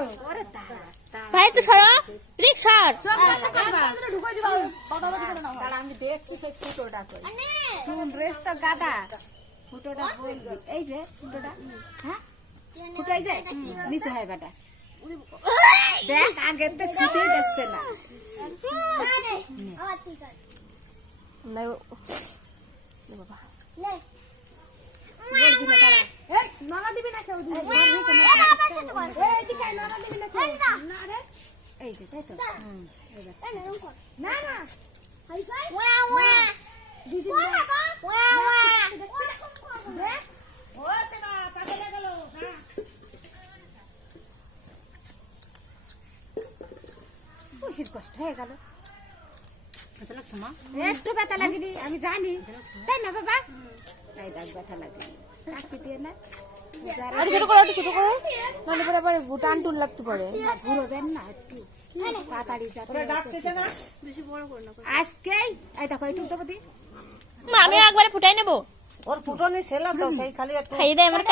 করো। ভাই একটু সরো, রিক্সার তারা আমি দেখছি সেই ফুটোটা কই শুন রেস তো গাদা ফুটোটা বলবি এই যে ফুটোটা হ্যাঁ ফুটাই যায় নিচে হয় বাটা দেখ আগের তো ছুটেই যাচ্ছে না বলছি না তারা এই যে তাই তো খুশির কষ্ট হয়ে গেল একটু ব্যথা লাগেনি আমি জানি তাই না বাবা তাই দেখ ব্যথা লাগেনি কাকি দিয়ে না ছোট করো, একটু ছোট করো, নাহলে পরে আবার টান টুন লাগতে পারে। ঘুরবেন না একটু তাড়াতাড়ি আজকেই এই দেখো একটু দেবো দি মা আমি একবারে ফুটাই নেবো, ওর ফুটনি ছেলে তো সেই খালি একটু খাইয়ে দেয় আমার